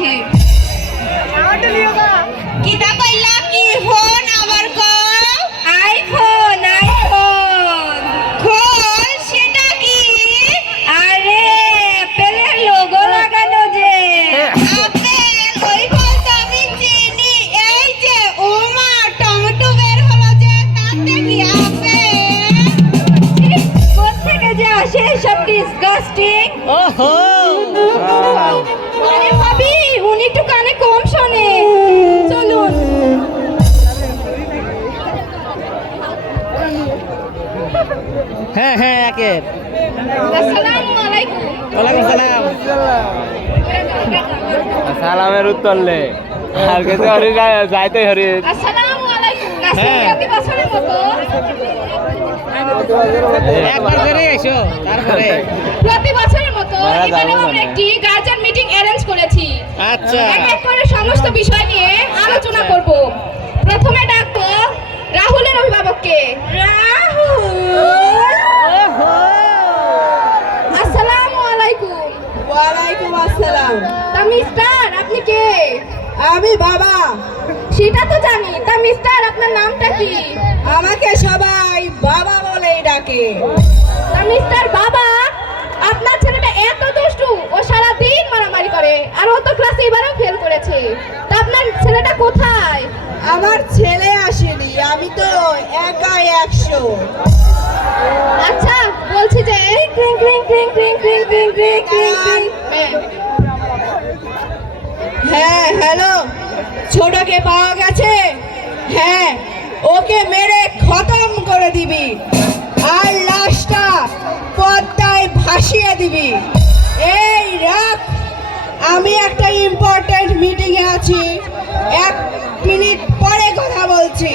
can't. একের আসসালামু আলাইকুম ওয়ালাইকুম সালাম। সালামের উত্তর লে আর কিছু হরি যাইতে হরি। আসসালামু আলাইকুম কাছে হ্যাঁ। প্রতি বছরের মতো একবার করে এসো তারপরে। প্রতি বছরের মতো মারা আমরা একটি গার্জিয়ান মিটিং অ্যারেঞ্জ করেছি। আচ্ছা। এক এক করে সমস্ত বিষয় নিয়ে আলোচনা করব। প্রথমে ডাকবো রাহুলের অভিভাবককে। রাহুল ওহো আসসালামু আলাইকুম ওয়ালাইকুম আসসালাম তা মিস্টার আপনি কে আমি বাবা। সেটা তো জানি। তা মিস্টার আপনার নামটা কি? আমাকে সবাই বাবা বলেই ডাকে। তা মিস্টার বাবা আপনার ছেলেটা এত দুষ্টু। ও সারা দিন মারামারি করে আর ও তো ক্লাসে এবারেও ফেল করেছে। তা আপনার ছেলেটা কোথায়? আমার ছেলে আসেনি আমি তো একা একশো। আচ্ছা বলছি যে ক্রিং ক্রিং ক্রিং ক্রিং ক্রিং ক্রিং ক্রিং ক্রিং। ক্রিং হ্যাঁ। হ্যাঁ হ্যালো। ছোটকে পাওয়া গেছে। হ্যাঁ ওকে মেরে খতম করে দিবি। আর লাশটা পদ্মায় ভাসিয়ে দিবি। এই রাখ, আমি একটা ইম্পর্টেন্ট মিটিংয়ে আছি। এক মিনিট পরে কথা বলছি।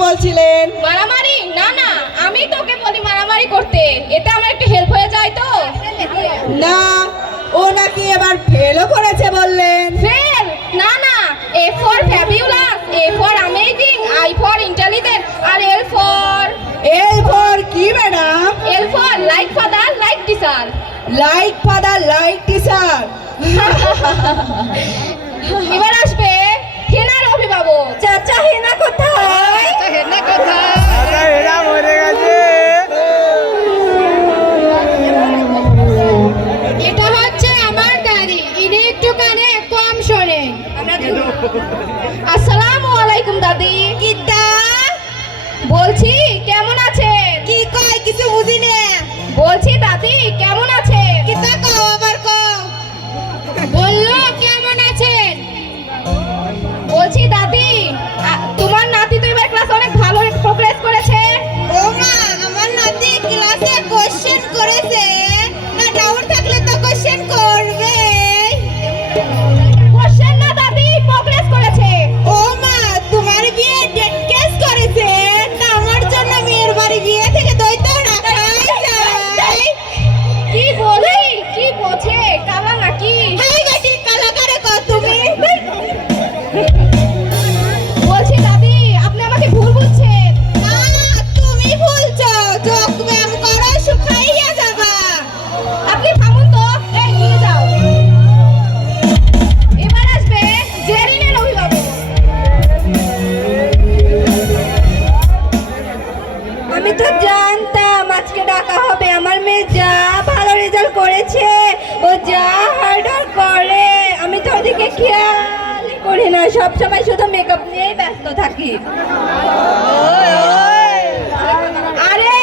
বলছিলেন? মারামারি? না না আমি তোকে বলি মারামারি করতে। এতে আমার একটু হেল্প হয়ে যায় তো। না ও নাকি এবার ফেলও করেছে বললেন। ফেল না না A for fabulous A for amazing I for intelligent R L for এরপর কি madam L for like father like teacher like father like teacher দাদি কিতা বলছি কেমন আছে কি কয় কিছু বুঝি না। বলছি দাদি কেমন আছে কিতা কও আবার কও। সব সময় শুধু মেকআপ নিয়েই ব্যস্ত থাকি। আরে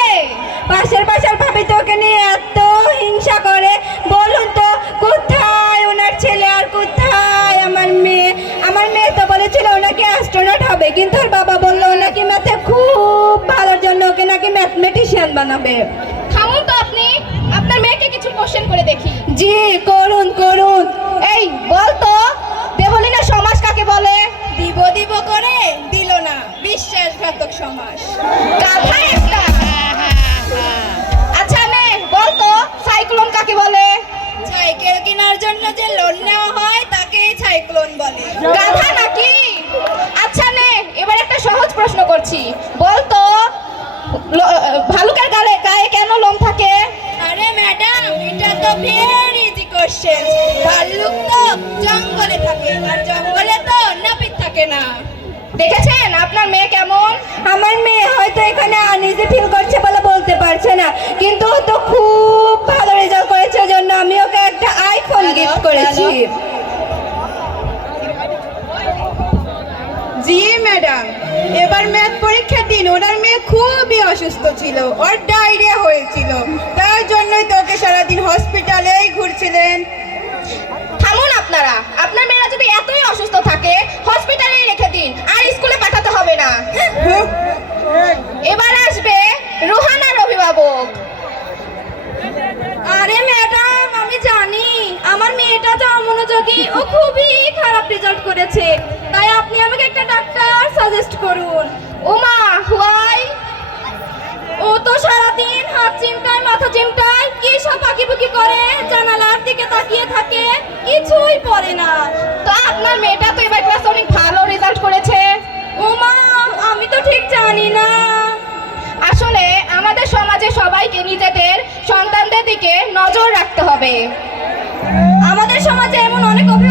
পাশের পাশের ভাবি তো ওকে নিয়ে এত হিংসা করে। বলুন তো কোথায় ওনার ছেলে আর কোথায় আমার মেয়ে? আমার মেয়ে তো বলেছিল ওনাকে অ্যাস্ট্রোনট হবে কিন্তু ওর বাবা বলল ওনাকে ম্যাথে খুব ভালোর জন্য ওকে নাকি ম্যাথমেটিশিয়ান বানাবে। থামুন তো আপনি আপনার মেয়েকে কিছু কোশ্চেন করে দেখি। জি করুন করুন। এই বল তো করে দিল না বিশ্বাসঘাতক সমাজ। একটা। আচ্ছা নে বল সাইক্লোন কাকে বলে? সাইকেল কেনার জন্য যে লোন নেওয়া হয় তাকে সাইক্লোন বলে। নাকি? আচ্ছা নে এবার একটা সহজ প্রশ্ন করছি। বল তো ল- ভালুকের গালে গায়ে কেন লোম থাকে? আরে ম্যাডাম এটা তো ভেরি ইজি কোশ্চেন ভাল্লুক তো জঙ্গলে থাকে আর জঙ্গলে তো নাপিত থাকে না। দেখেছেন? আপনার মেয়ে কেমন? আমার মেয়ে হয়তো এখানে আনইজি ফিল করছে বলে বলতে পারছে না। কিন্তু ও তো খুব ভালো রেজাল্ট করেছে জন্য আমি ওকে একটা আইফোন গিফট করেছি। জি ম্যাডাম এবার ম্যাথ পরীক্ষার দিন। ওনার মেয়ে খুবই অসুস্থ ছিল। ওর ডায়রিয়া হয়েছিল। তার জন্যই তো ওকে সারাদিন হসপিটালেই ঘুরছিলেন। মনোযোগী ও খুবই খারাপ রেজাল্ট করেছে। তাই আপনি আমাকে একটা ডাক্তার সাজেস্ট করুন। ওমা হুয়াই? ও তো সারাদিন হাত চিমটায় মাথা চিমটায় কি সব আঁকিবুকি করে জানালার দিকে তাকিয়ে থাকে কিছুই পড়ে না। তো আপনার মেয়েটা তো এবার ক্লাসে অনেক ভালো রেজাল্ট করেছে। ও ওমা আমি তো ঠিক জানি না। আসলে আমাদের সমাজে সবাইকে নিজেদের সন্তানদের দিকে নজর রাখতে হবে। সমাজে এমন অনেক অভিভাবক